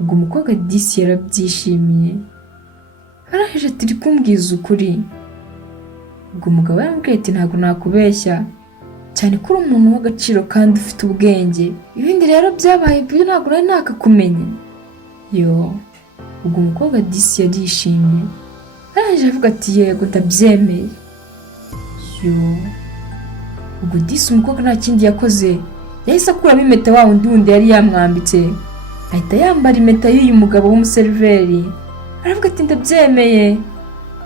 ubwo umukobwa disi yarabyishimiye arahije ati uri kumbwiza ukuri. ubwo umugabo yambwiye ati ntabwo nakubeshya cyane ko uri umuntu w'agaciro kandi ufite ubwenge, ibindi rero byabaye byo ntabwo nari nakakumenye. ubwo umukobwa disi yarishimye arahije avuga ati yego ndabyemeye. ubwo disi umukobwa nta kindi yakoze yahise akuramo impeta wa wundi yari yamwambitse ahita yambara impeta y'uyu mugabo w'umuseriveri aravuga ati ndabyemeye.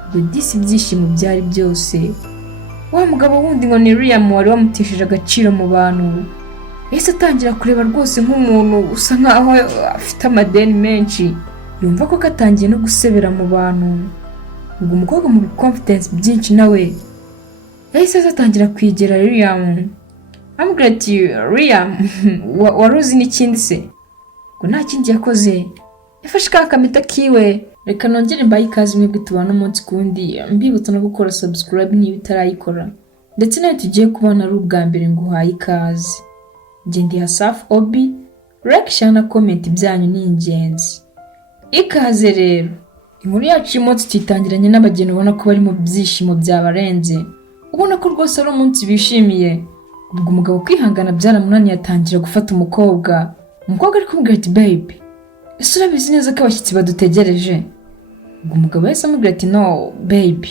ubwo disi ibyishimo byari byose. wa mugabo wundi ngo ni Liam wari wamutesheje agaciro mu bantu yahise atangira kureba rwose nk'umuntu usa nkaho afite amadeni menshi, yumva ko katangiye no gusebera mu bantu. ubwo umukobwa mu confidence byinshi nawe yahise atangira kwegera Liam amubwira ati Liam wari uzi n'ikindi se? ngo nta kindi yakoze yafashe ka kameta kiwe. reka nongere mbaye ikaze mwebwe tubana umunsi kundi, mbibutsa no gukora subscribe niba utarayikora, ndetse nawe tugiye kubana ari ubwa mbere nguhaye ikaze. Njye ndi Hasafu Obi, like share na comment byanyu ni ingenzi. Ikaze rero. Inkuru yacu y'umunsi tuyitangiranye n'abageni ubona ko bari mu byishimo byabarenze, ubona ko rwose ari umunsi bishimiye. ubwo umugabo kwihangana byaramunaniye atangira gufata umukobwa ari kumubwira ati babe, ese urabizi neza ko abashyitsi badutegereje? ubwo umugabo yahise amubwira ati no babe,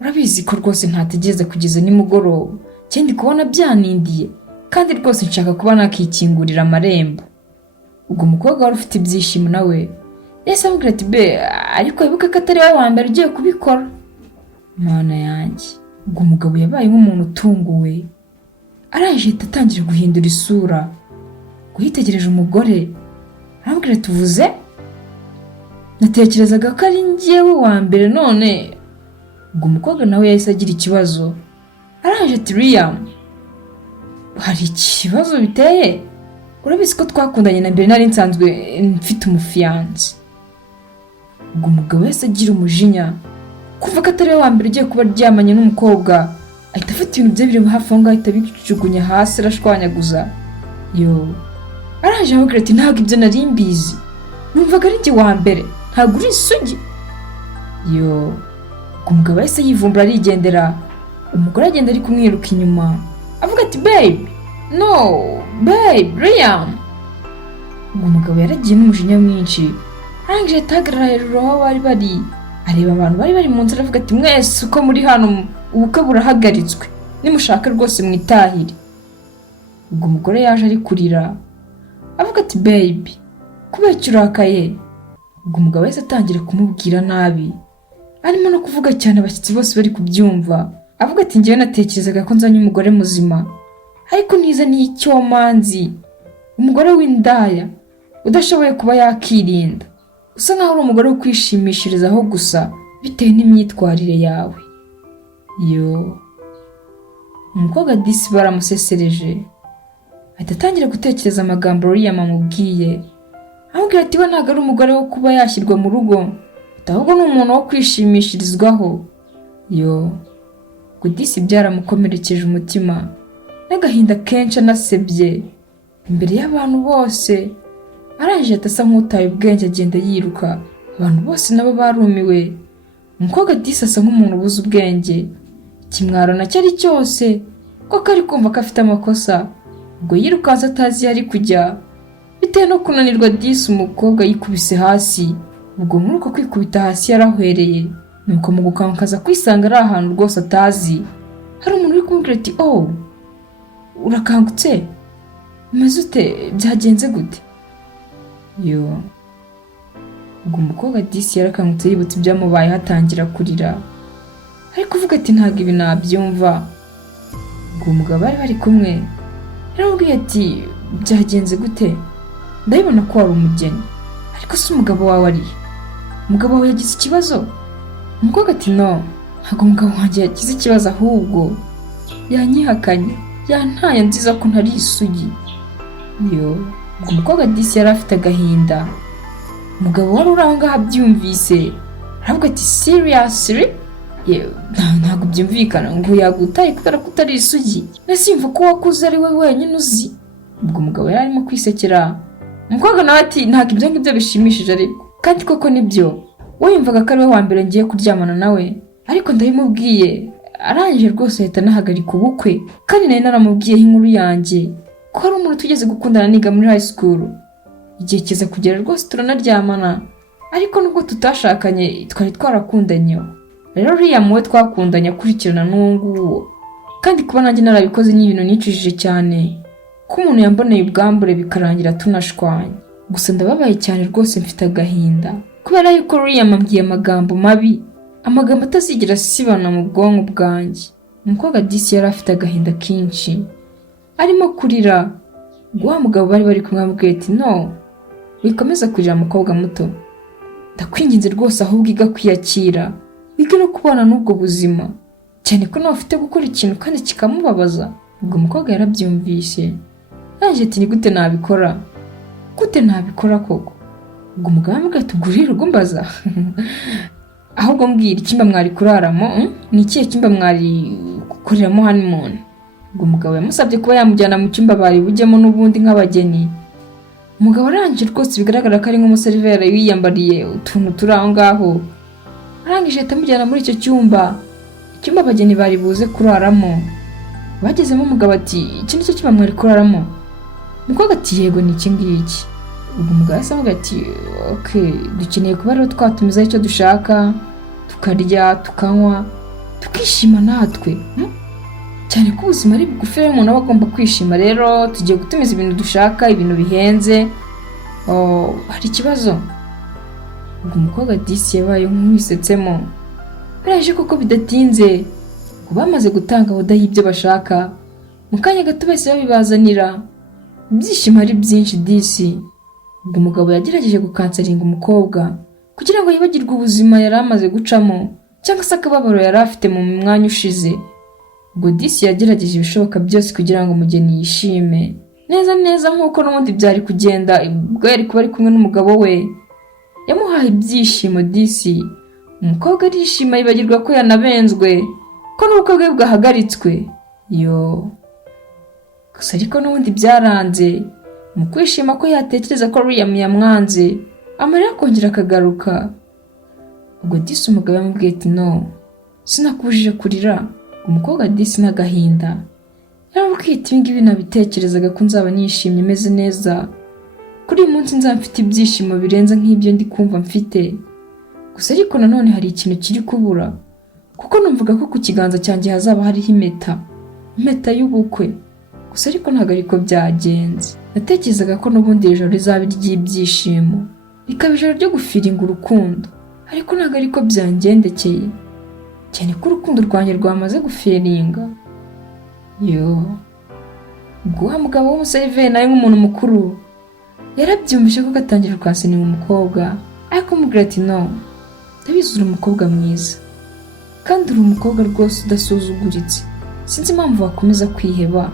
urabizi ko rwose ntategereza kugeza nimugoroba, cyandi kubona byanindiye kandi rwose nshaka kuba nakikingurira amarembo. ubwo umukobwa wari ufite ibyishimo nawe yahise amubwira ati be, ariko wibuke ko atari wowe wa mbere ugiye kubikora. Mana yanjye. ubwo umugabo yabaye nk'umuntu utunguwe arangije ahita atangira guhindura isura, yitegereje umugore aramubwira ati uvuze? natekerezaga ko ari njyewe wa mbere none. ubwo umukobwa nawe yahise agira ikibazo arangije ati Liam, hari ikibazo biteye? urabizi ko twakundanye na mbere nari nsanzwe mfite umufiyanse. ubwo umugabo yahise agira umujinya kuva ko atari we wa mbere ugiye kuba aryamanye n'umukobwa, ahita afata ibintu bye biri hafi aho ngaho ahita abijugunya hasi arashwanyaguza. arangije amubwira ati ntabwo ibyo nari mbizi, numvaga ari njye wa mbere, ntabwo uri isugi. ubwo umugabo yahise yivumbura arigendera, umugore agenda ari kumwiruka inyuma avuga ati babe, no babe, Liam. ubwo umugabo yaragiye n'umujinya mwinshi arangije atahagarara hejuru aho bari bari areba abantu bari mu nzira avuga ati mwese uko muri hano ubukwe burahagaritswe, nimushaka rwose mwitahire. ubwo umugore yaje ari kurira avuga ati babe, kubera icyo urakaye? ubwo umugabo yahise atangira kumubwira nabi arimo no kuvuga cyane abashyitsi bose bari kubyumva avuga ati njyewe natekerezaga ko nzanye umugore muzima, ariko niza ni icyomanzi, umugore w'indaya udashoboye kuba yakirinda, usa nkaho uri umugore wo kwishimishirizaho gusa bitewe n'imyitwarire yawe. umukobwa disi baramusesereje ahita atangira gutekereza amagambo Liam amubwiye amubwira ati we ntabwo ari umugore wo kuba yashyirwa mu rugo, ahubwo ni umuntu wo kwishimishirizwaho. disi byaramukomerekeje umutima n'agahinda kenshi anasebye imbere y'abantu bose. arangije asa nk'utaye ubwenge agenda yiruka, abantu bose nabo barumiwe. umukobwa disi asa nk'umuntu ubuze ubwenge, ikimwaro nacyo ari cyose kuko ari kumva ko afite amakosa. ubwo yirukanse atazi iyo ari kujya bitewe no kunanirwa disi, umukobwa yikubise hasi. ubwo muri uko kwikubita hasi yarahwereye, nuko mu gukanguka aza kwisanga ari ahantu rwose atazi. hari umuntu uri kumubwira ati oh, urakangutse, umeze ute, byagenze gute? ubwo umukobwa disi yarakangutse yibutse ibyamubayeho atangira kurira ari kuvuga ati ntabwo ibi nabyumva. ubwo umugabo bari kumwe yaramubwiye ati byagenze gute? ndabibona ko wari umugeni, ariko si umugabo wawe ari? umugabo wawe yagize ikibazo? umukobwa ati no, ntabwo umugabo wanjye yagize ikibazo, ahubwo yanyihakanye, yantaye nziza ko ntari isugi. ubwo umukobwa disi yari afite agahinda. umugabo wari uri aho ngaho abyumvise aravuga ati seriously? ntabwo byumvikana ngo yagutaye kubera ko utari isugi, nese yumva ko wakuze ari we wenyine uzi. ubwo umugabo yari arimo kwisekera umukobwa nawe ati ntabwo ibyo ngibyo bishimishije ariko kandi koko nibyo we yumvaga ko ari we wa mbere ngiye kuryamana nawe ariko ndabimubwiye arangije rwose ahita anahagarika ubukwe kandi nari naramubwiyeho inkuru yanjye ko hari umuntu tugeze gukundana niga muri high school igihe kiza kugera rwose turanaryamana ariko nubwo tutashakanye twari twarakundanye rero uriya muwe twakundanye akurikirana n'uwo nguwo kandi kuba nanjye narabikoze ni ibintu nicujije cyane ko umuntu yamboneye ubwambure bikarangira tunashwanye gusa ndababaye cyane rwose mfite agahinda kubera yuko uriya mambwiye amagambo mabi amagambo atazigera asibana mu bwonko bwanjye umukobwa disi yari afite agahinda kenshi arimo kurira wa mugabo bari kumwe amubwira ati no wikomeza kurira mukobwa muto ndakwinginze rwose ahubwo iga kwiyakira wiga no kubana n'ubwo buzima cyane ko nawe ufite gukora ikintu kandi kikamubabaza ubwo umukobwa yarabyumvise yaje ati ni gute nabikora koko ubwo umugabo amubwira ati ugurire urugumbaza ahubwo mbwira icyumba mwari kuraramo ni ikihe cyumba mwari gukoreramo honeymoon ubwo umugabo yamusabye kuba yamujyana mu cyumba bari bujyemo n'ubundi nk'abageni umugabo arangije rwose bigaragara ko ari nk'umuseriveri wiyambariye utuntu turi aho ngaho arangije ahita amujyana muri icyo cyumba abageni bari buze kuraramo bagezemo umugabo ati iki ni cyo cyumba mwari kuraramo umukobwa ati yego ni iki ngiki ubwo umugabo yahise avuga ati okay dukeneye kuba rero twatumizaho icyo dushaka tukarya tukanywa tukishima natwe cyane ko ubuzima ari bugufi rero umuntu aba agomba kwishima rero tugiye gutumiza ibintu dushaka ibintu bihenze hari ikibazo ubwo umukobwa disi yabaye nk'uwisetsemo baraje koko bidatinze ngo bamaze gutanga oda y'ibyo bashaka mu kanya gato bose babibazanira ibyishimo ari byinshi disi ubwo umugabo yagerageje gukansaringa umukobwa kugira ngo yibagirwe ubuzima yari amaze gucamo cyangwa se akababaro yari afite mu mwanya ushize ubwo disi yagerageje ibishoboka byose kugira ngo umugeni yishime neza nk'uko n'ubundi byari kugenda ubwo yari kuba ari kumwe n'umugabo we yamuhaye ibyishimo disi umukobwa arishima yibagirwa ko yanabenzwe ko n'ubukwe bwe bwahagaritswe gusa ariko n'ubundi byaranze mu kwishima ko yatekereza ko William yamwanze amarira kongera akagaruka ubwo disi umugabo yamubwiye ati no sinakubujije kurira umukobwa disi n'agahinda yaramubwiye ati ibingibi nabitekerezaga ko nzaba nishimye meze neza kuri uyu munsi nzaba mfite ibyishimo birenze nk'ibyo ndi kumva mfite gusa ariko nanone hari ikintu kiri kubura kuko numvaga ko ku kiganza cyanjye hazaba hariho impeta y'ubukwe gusa ariko ntabwo ariko byagenze natekerezaga ko n'ubundi ijoro rizaba iry'ibyishimo rikaba ijoro ryo gufiringa urukundo ariko ntabwo ariko byangendekeye cyane ko urukundo rwanjye rwamaze gufiringa ubwo wa mugabo w'umuseriveri nawe nk'umuntu mukuru yarabyumvise ko gatangira kwasinira umukobwa ariko amubwira ati no ndabizi uri umukobwa mwiza kandi uri umukobwa rwose udasuzuguritse sinzi impamvu wakomeza kwiheba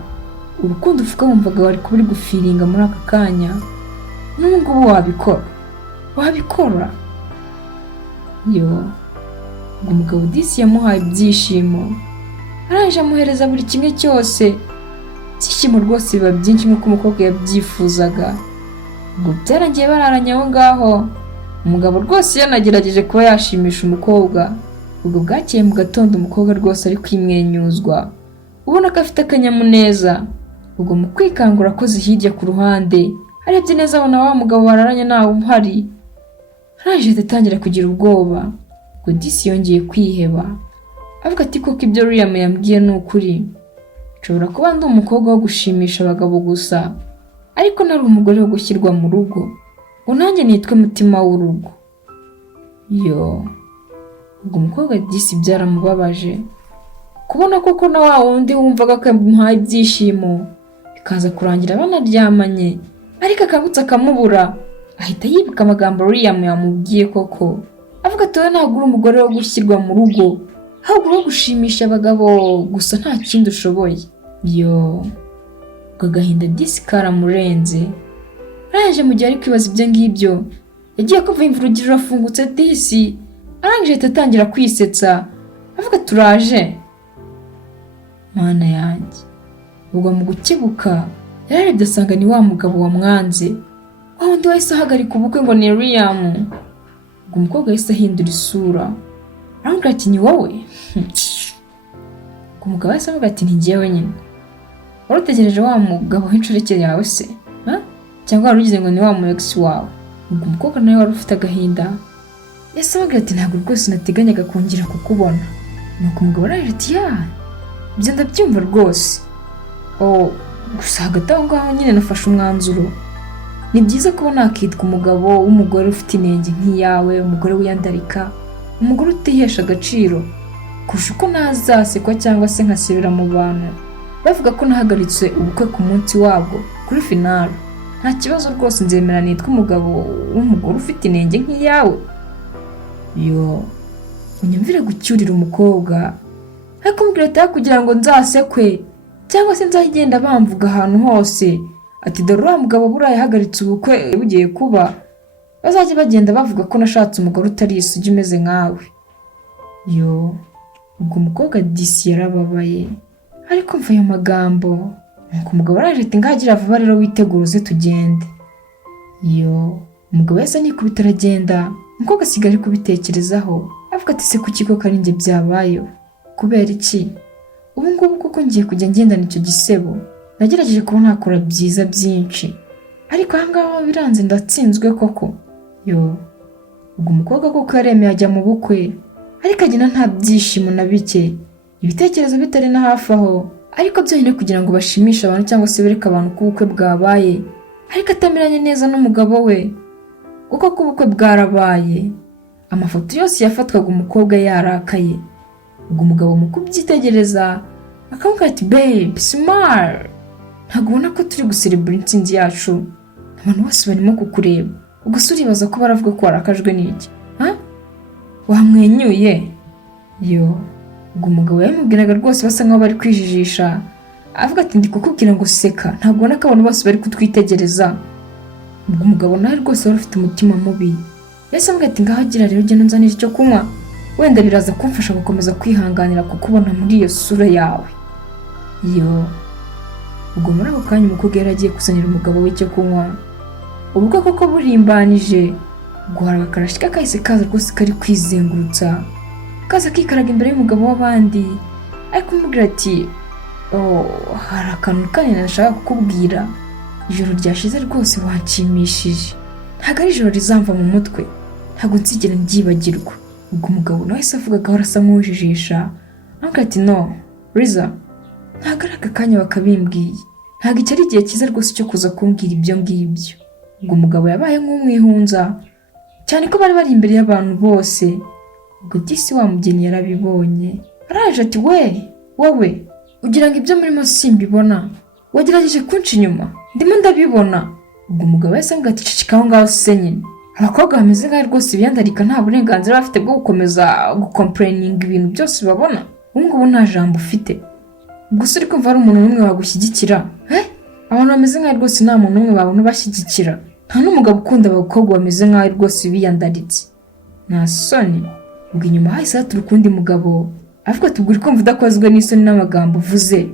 urukundo uvuga wumvaga wari kuba uri gufiringa muri aka kanya n'ubu ngubu wabikora ubwo umugabo disi yamuhaye ibyishimo arangije amuhereza buri kimwe cyose ibyishimo rwose biba byinshi nk'uko umukobwa yabyifuzaga ubwo byarangiye bararanye aho ngaho umugabo rwose yanagerageje kuba yashimisha umukobwa ubwo bwakeye mu gatondo umukobwa rwose ari kwimwenyuzwa ubona ko afite akanyamuneza ubwo mu kwikangura akoze hirya ku ruhande arebye neza abona wa mugabo bararanye ntawe uhari arangije atangira kugira ubwoba ubwo disi yongeye kwiheba avuga ati koko ibyo William yambwiye ni ukuri nshobora kuba ndi umukobwa wo gushimisha abagabo gusa ariko nari umugore wo gushyirwa mu rugo ngo nanjye nitwe mutima w'urugo ubwo umukobwa disi byaramubabaje kubona koko na wa wundi wumvaga ko amuhaye ibyishimo bikaza kurangira banaryamanye ariko akangutse akamubura ahita yibuka amagambo William yamubwiye koko avuga ati wowe ntabwo uri umugore wo gushyirwa mu rugo ahubwo wo gushimisha abagabo gusa nta kindi ushoboye ubwo agahinda disi karamurenze arangije mu gihe ari kwibaza ibyo ngibyo yagiye kumva imvura urugi rurafungutse disi arangije ahita atangira kwisetsa avuga turaje mana yanjye ubwo mu gukebuka yararebye asanga ni wa mugabo wamwanze wa wundi wahise ahagarika ubukwe ngo ni Liam. Ubwo umukobwa yahise ahindura isura aramubwira ati ni wowe? Ubwo umugabo yahise avuga ati ni njyewe nyine. Wari utegereje wa mugabo w'inshoreke yawe se? Cyangwa wari ugize ngo ni wa mu ex wawe? Ubwo umukobwa nawe wari ufite agahinda yahise amubwira ati ntabwo rwose nateganyaga kongera kukubona. Nuko umugabo araje ati ibyo ndabyumva rwose. Gusa hagati aho ngaho nyine nafashe umwanzuro. Ni byiza kuba nakitwa umugabo w'umugore ufite inenge nk'iyawe, umugore wiyandarika, umugore utihesha agaciro, kurusha uko nazasekwa cyangwa se nkasubira mu bantu bavuga ko nahagaritse ubukwe ku munsi wabwo kuri finale. Nta kibazo rwose, nzemera nitwa umugabo w'umugore ufite inenge nk'iyawe. Unyumvire gucyurira umukobwa ariko mbwira ati kugira ngo nzasekwe cyangwa se nzagenda bamvuga ahantu hose ati dore uriya mugabo buriya yahagaritse ubukwe bugiye kuba, bazajya bagenda bavuga ko nashatse umugore utari isugi umeze nkawe. Ubwo umukobwa disi yarababaye ariko mva ayo magambo. Nuko umugabo araje ati ngagira vuba rero witegura uze tugende. Umugabo yahise anikubita aragenda. Umukobwa asigaye ari kubitekerezaho avuga ati se kuki koko ari njye byabayeho? Kubera iki? Ubu ngubu kuko ngiye kujya ngendana icyo gisebo. Nagerageje kuba nakora byiza byinshi ariko aha ngaha biranze ndatsinzwe koko. Ubwo umukobwa koko yaremeye ajya mu bukwe ariko agenda nta byishimo na bike, ibitekerezo bitari na hafi aho, ariko byonyine kugira ngo bashimishe abantu cyangwa se bereke abantu ko ubukwe bwabaye, ariko atameranye neza n'umugabo we. Uko ubukwe bwarabaye, amafoto yose yafatwaga umukobwa yarakaye. Ubwo umugabo mu kubyitegereza akamubwira ati babe smile, ntabwo ubona ko turi guserebura intsinzi yacu? Abantu bose barimo kukureba, ubwo se uribaza ko baravuga ko warakajwe n'iki? Wamwenyuye? Ubwo umugabo yamubwiraga rwose basa nkaho bari kwijijisha, avuga ati ndi kukubwira ngo seka, ntabwo ubona ko abantu bose bari kutwitegereza? Ubwo umugabo nawe rwose wari ufite umutima mubi yahise amubwira ati ngaho agira rero ugenda unzanira icyo kunywa, wenda biraza kumfasha gukomeza kwihanganira kukubona muri iyo sura yawe. Ubwo muri ako kanya umukobwa yari agiye kuzanira umugabo we icyo kunywa. Ubwo koko burimbanije, guhara akarashi kahise kaza rwose kari kwizengurutsa, kaza kikaraga imbere y'umugabo w'abandi ariko umubwira ati hari akantu kanini nashaka kukubwira. Ijoro ryashize rwose wanshimishije, ntabwo ari ijoro rizamva mu mutwe, ntabwo nzigera ndyibagirwa. Ubwo umugabo nawe se avuga gahora asa nk'ujijisha, amubwira ati no Riza, ntabwo ari aka kanya bakabimbwiye, ntabwo iki ari igihe cyiza rwose cyo kuza kumbwira ibyo ngibyo. Ubwo umugabo yabaye nk'umwihunza cyane ko bari bari imbere y'abantu bose. Ubwo disi wa mugeni yarabibonye, araje ati wowe ugira ngo ibyo murimo simbibona? Wagerageje kunca inyuma? Ndimo ndabibona. Ubwo umugabo yahise amubwira ati ceceka aho ngaho se nyine, abakobwa bameze nkaho rwose biyandarika nta burenganzira bafite bwo gukomeza gukomplaininga ibintu byose babona. Ubu ngubu nta jambo ufite. Gusa uri kumva hari umuntu n'umwe wagushyigikira? Abantu bameze nkaho rwose nta muntu n'umwe babona bashyigikira. Nta n'umugabo ukunda abakobwa bameze nkaho rwose biyandaritse. Nta soni. Ubwo inyuma hahise haturuka undi mugabo avuga ati ubwo uri kumva udakozwe n'isoni n'amagambo uvuze?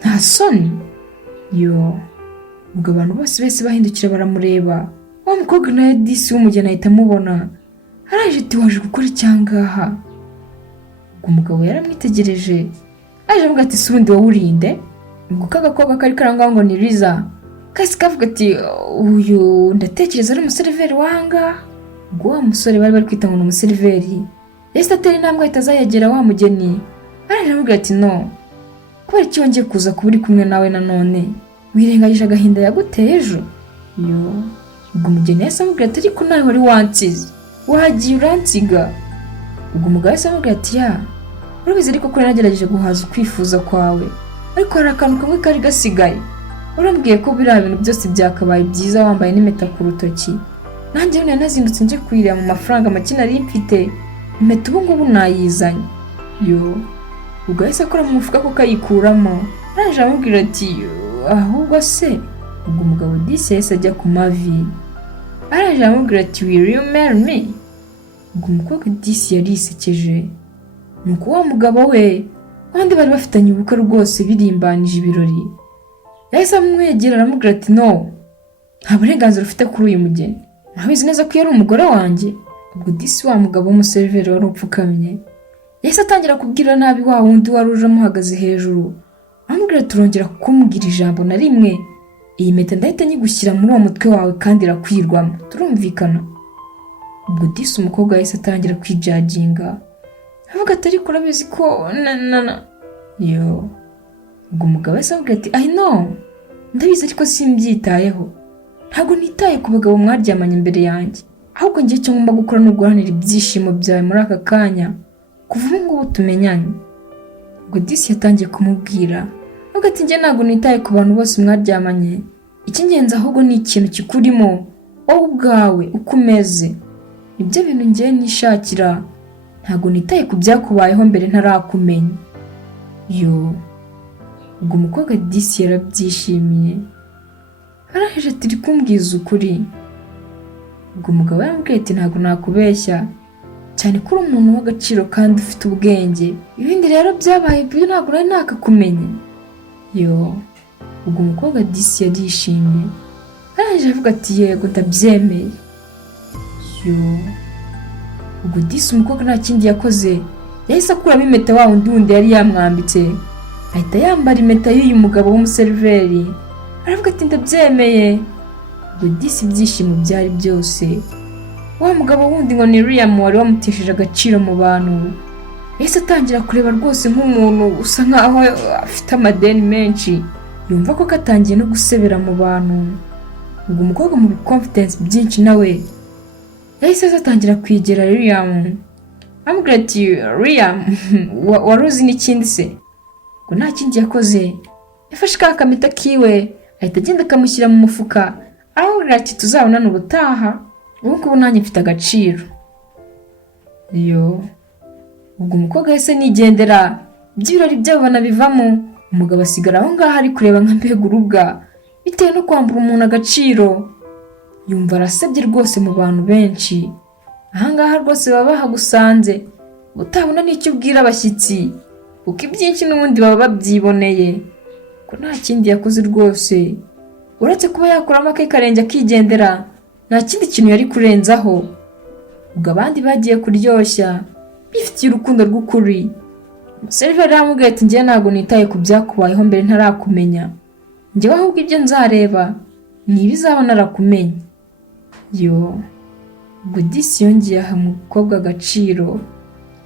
Nta soni? Ubwo abantu bose bahindukira baramureba. Wa mukobwa nawe disi w'umugeni ahita amubona, araje ati waje gukora icyangaha? Ubwo umugabo yaramwitegereje, aje avuga ati si ubundi wowe urinde? Ubwo kagakobwa kari karangaho ngo ni Riza kahise kavuga ati uyu ndatekereza ari umuseriveri wanga. Ubwo wa musore bari kwita ngo ni umuseriveri yahise atera intambwe ahita azayegera wa mugeni, araje avuga ati no, kubera iki wongeye kuza kuba uri kumwe nawe nanone? Wirengagije agahinda yaguteye ejo? Ubwo umugeni yahise amubwira ati ariko nawe wari wansize, wagiye uransiga. Ubwo umugabo yahise amubwira ati urabizi ariko ko nagerageje guhaza ukwifuza kwawe, ariko hari akantu kamwe kari gasigaye. Urambwiye ko biriya bintu byose byakabaye byiza wambaye n'impeta ku rutoki, nanjye none nazindutse nje kwirira mu mafaranga make nari mfite, impeta ubu ngubu nayizanye. Ubwo yahise akora mu mufuka ko kayikuramo, araje amubwira ati ahubwo se. Ubwo umugabo disi yahise ajya ku mavi, araje amubwira ati will you marry me? Ubwo umukobwa disi yarisekeje. Nuko wa mugabo we abandi bari bafitanye ubukwe rwose birimbanije ibirori, yahise amwegera aramubwira ati no, nta burenganzira ufite kuri uyu mugeni, ntabizi neza ko yari umugore wanjye. Ubwo disi wa mugabo w'umuseriveri wari upfukamye yahise atangira kubwira nabi wa wundi wari uje amuhagaze hejuru, amubwira turongera kumubwira ijambo na rimwe, iyi mpeta ndahita nyigushyira muri uwo mutwe wawe kandi irakwirwamo, turumvikana? Ubwo disi umukobwa yahise atangira kwijaginga avuga ati ariko urabizi ko yo. Ubwo umugabo yahise amubwira ati I know, ndabizi ariko simbyitayeho, ntabwo nitaye ku bagabo mwaryamanye imbere yanjye, ahubwo njye icyo ngomba gukora ni uguharanira ibyishimo byawe muri aka kanya kuva ubu ngubu tumenyanye. Ubwo disi yatangiye kumubwira avuga ati njye ntabwo nitaye ku bantu bose mwaryamanye, icy'ingenzi ahubwo ni ikintu kikurimo wowe ubwawe uko umeze, nibyo bintu njye nishakira, ntabwo nitaye ku byakubayeho mbere ntarakumenya. Yo. Ubwo umukobwa disi yarabyishimiye arahije ati uri kumbwiza ukuri. Ubwo umugabo yambwiye ati ntabwo nakubeshya, cyane ko uri umuntu w'agaciro kandi ufite ubwenge, ibindi rero byabaye byo ntabwo nari nakakumenye. Yo. Ubwo umukobwa disi yarishimye arahije avuga ati yego ndabyemeye. Yo. Ubwo disi umukobwa nta kindi yakoze, yahise akuramo impeta wa wundi yari yamwambitse, ahita yambara impeta y'uyu mugabo w'umuseriveri, aravuga ati ndabyemeye. Ubwo disi ibyishimo byari byose. Wa mugabo wundi ngo ni Liam wari wamutesheje agaciro mu bantu, yahise atangira kureba rwose nk'umuntu usa nkaho afite amadeni menshi, yumva ko katangiye no gusebera mu bantu. Ubwo umukobwa mu confidence byinshi nawe yahise atangira kwegera Liam amubwira ati Liam wari uzi n'ikindi se? Ngo nta kindi yakoze, yafashe ka kameta kiwe ahita agenda akamushyira mu mufuka, aramubwira ati tuzabonana ubutaha, ubu ngubu nanjye mfite agaciro. Yo. Ubwo umukobwa yahise nigendera, iby'ibirori by'abana bivamo, umugabo asigara aho ngaho ari kureba nka mbega urubwa bitewe no kwambura umuntu agaciro, yumva arasebye rwose mu bantu benshi. Ahangaha rwose baba bahagusanze utabona n'icyo ubwira abashyitsi, kuko ibyinshi n'ubundi baba babyiboneye, ko nta kindi yakoze rwose uretse kuba yakuramo ake karenge akigendera, nta kindi kintu yari kurenzaho. Ubwo abandi bagiye kuryoshya bifitiye urukundo rw'ukuri. Umuseriveri aramubwira ati njye ntabwo nitaye ku byakubayeho mbere ntarakumenya, njyewe ahubwo ibyo nzareba ni ibizaba narakumenya. Yo. Ubwo disi yongeye aha umukobwa agaciro,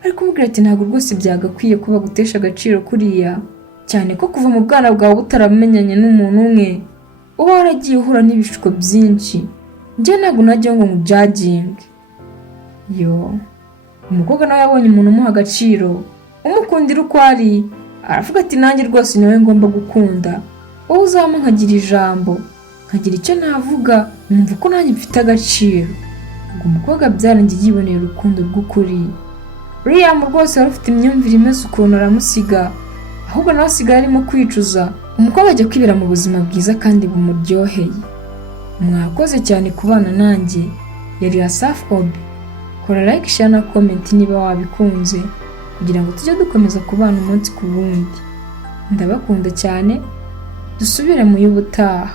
ariko umubwira ati ntabwo rwose byagakwiye kuba gutesha agaciro kuriya, cyane ko kuva mu bwana bwawe butaramenyanye n'umuntu umwe uba waragiye uhura n'ibishuko byinshi, njye ntabwo najya ngo mujaginge. Yo. Umukobwa nawe yabonye umuntu umuha agaciro, umukundira uko ari, aravuga ati nanjye rwose niwe ngomba gukunda, wowe uzampa nkagira ijambo, nkagira icyo navuga, numva ko nanjye mfite agaciro. Ubwo umukobwa byarangiye yiboneye urukundo rw'ukuri. Liam rwose wari ufite imyumvire imeze ukuntu aramusiga, ahubwo nawe asigaye arimo kwicuza. Umukobwa ajya kwibera mu buzima bwiza kandi bumuryoheye. Mwakoze cyane kubana nanjye, yari Asaf Obi. Kora like, share na comment niba wabikunze, kugira ngo tujye dukomeza kubana umunsi ku wundi. Ndabakunda cyane, dusubire mu y'ubutaha.